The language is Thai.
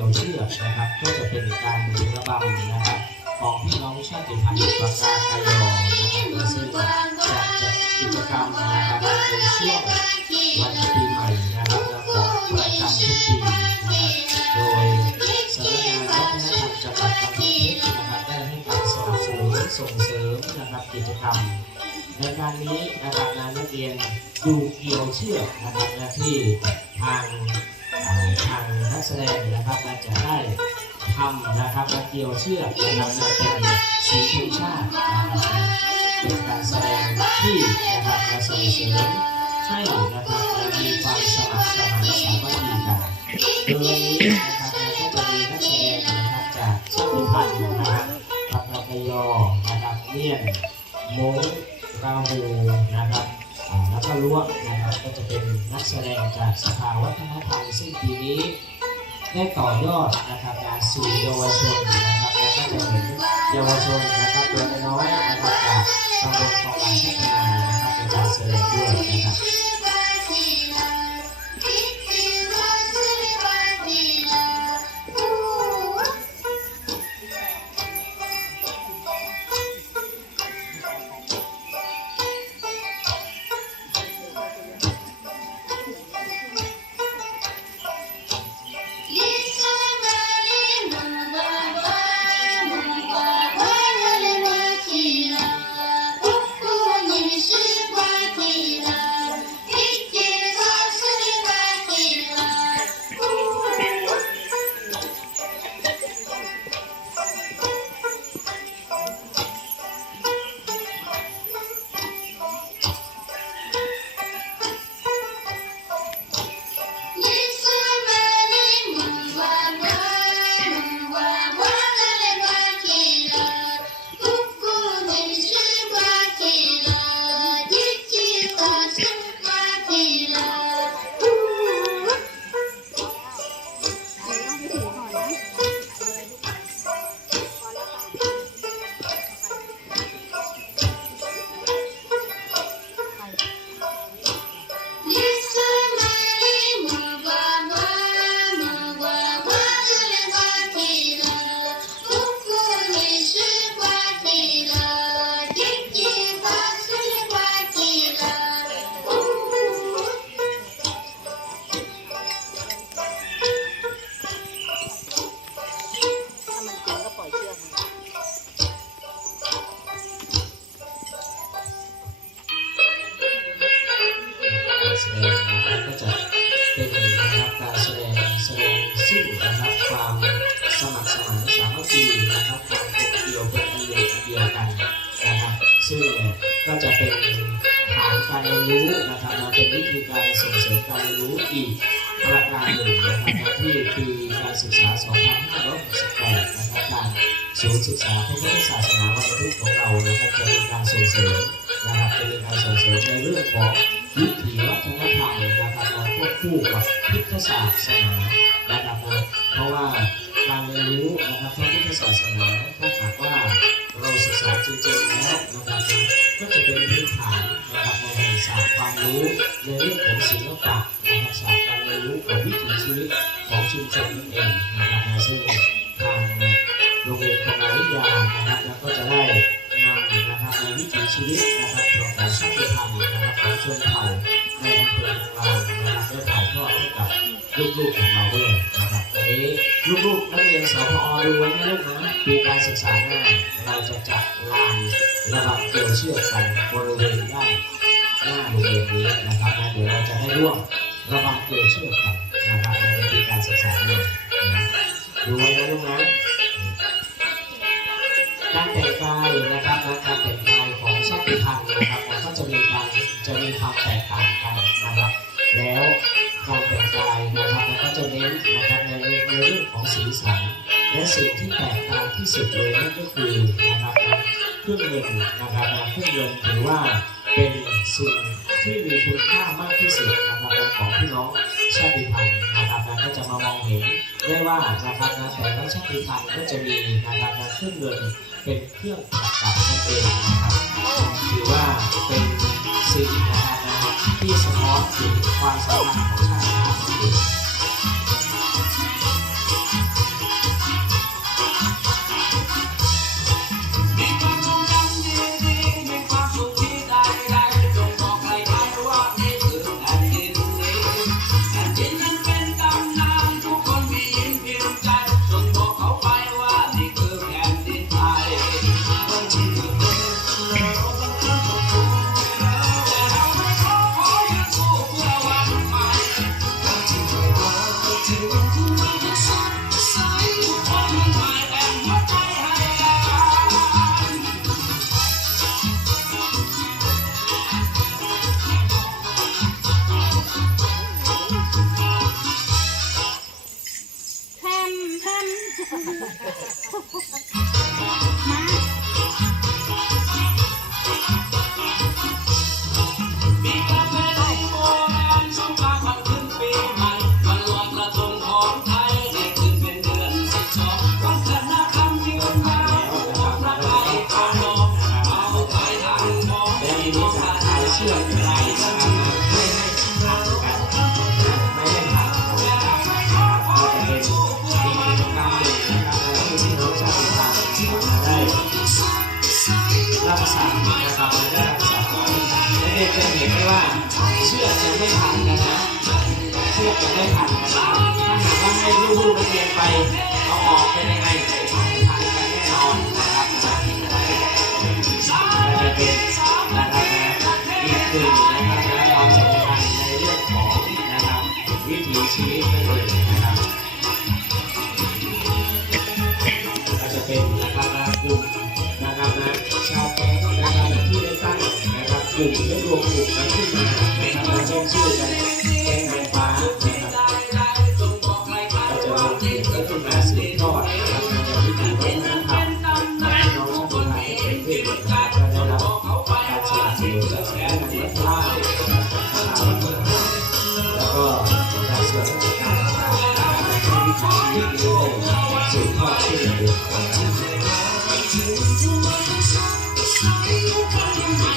ียวเชือกนะครับก็จะเป็นการระบำนะครับของพี่น้องชาติพันธุ์ปากกากายอนะครับซึ่งจะจัดกิจกรรมนะครับในช่วงวันปีใหม่นะครับและของประจำทุกปีนะครับโดยสำนักงานวัฒนธรรมจังหวัดกำแพงเพชรนะครับได้ให้การสนับสนุนส่งเสริมนะครับกิจกรรมในการนี้นะครับงานนักเรียนดูเกี่ยวเชือกนะครับที่ทาง ทางนักแสดงนะครับเราจะได้ทำนะครับและเกี่ยวเชือกนะครับจะเป็นสีธงชาตินะครับเป็นการแสดงที่นะครับจะส่งเสริมให้นะครับและมีความสมัครสมานสามัคคีกันโดยวันนี้นะครับเราก็จะมีนักแสดงนะครับจากชาติพันธุ์นะครับปักกยอนะครับเนีย จากสภาวัฒนธรรมซึ่งปีนี้ ได้ต่อยอดนะครับงานสู่เยาวชนนะครับแล้วก็จะเห็นเยาวชนนะครับตัวน้อยนะครับจากตำบลคลองลานพั ปีนะครับความเป็นเดียวเป็นอันเดียวอันเดียวกันนะครับซึ่งก็จะเป็นฐานการเรียนรู้นะครับและเป็นวิธีการส่งเสริมการเรียนรู้อีกประการหนึ่งนะครับที่ปีการศึกษา 2568 นะครับทางศูนย์ศึกษาพระพุทธศาสนาวันพุธของเรานะครับจะมีการส่งเสริมนะครับจะมีการส่งเสริมในเรื่องของวิถีวัฒนธรรมนะครับมาควบคู่กับพุทธศาสนานะครับเพราะว่า การเรียนรู้นะครับพระพุทธศาสนาถ้าหากว่าเราศึกษาจริงๆแล้วนะครับก็จะเป็นพื้นฐานนะครับในแห่งศาสตร์ความรู้ในเรื่องของศิลปะนะครับศาสตร์การเรียนรู้ของวิถีชีวิตของชุมชนนั่นเองนะครับนะซึ่งทางโรงเรียนคณะวิทยานะครับแล้วก็จะได้นำนะครับในวิถีชีวิตนะครับของชาติพันธุ์นะครับของชนเผ่าในอำเภอของเรานะครับได้ถ่ายทอดให้กับลูกๆของเราด้วยนะครับ ลูกๆนักเรียนสพอดูไว้นะลูกนะปีการศึกษาหน้าเราจะจัดลานระบเกลียวเชือกกันบริเวณด้านหน้าโรงเรียนนี้นะครับนะเดี๋ยวเราจะได้ร่วมระบำเกลียวเชือกกันนะครับในปีการศึกษาหน้านะดูไว้นะลูกนะการแต่งกายนะครับและการแต่งกายของชาติพันธุ์นะครับมันก็จะมีการจะมีความแตกต่างกันนะครับ แล้วการแต่งกายนะครับมันก็จะเน้นนะครับ ในเรื่องของสีสันและสิ่งที่แตกต่างที่สุดเลยนั่นก็คือนะครับเครื่องเงินนะครับเครื่องเงินถือว่าเป็นสิ่งที่มีคุณค่ามากที่สุดนะครับของพี่น้องชาติพันธุ์นะครับก็จะมามองเห็นได้ว่านะครับนะแต่ละชาติพันธุ์ก็จะมีนะครับนเครื่องเงินเป็นเครื่องประดับนั่นเองนะครับถือว่าเป็นสิ่งนะครับที่สะท้อนถึงความสำคัญของชาติพันธุ์ ช่วยเป็นนะครับไม่ให้ขากันไม่ให้ขากันเป็นกิจรรมเด็กนะครับที่พี่น้องชาวต่าได้รับสารนะครับได้รับสารและเด็กจเห็นได้ว่าเชื่อจะไม่ขาดกันนะเชื่อจะไม่ขาดกันถ้าหากว่าให้ลูกนักเรียนไปเอาออกเป็นยัไงขคร คือนะครับและความสำคัญในเรื่องของนะครับวิถีชีวิตนั่นเองนะครับก็จะเป็นนะครับกลุ่มนะครับนะชาวแก๊งนะครับที่ได้ตั้งนะครับกลุ่มได้รวมกลุ่มกันขึ้นมานะครับมาแจ้งชื่อกันแก๊ง Thank you.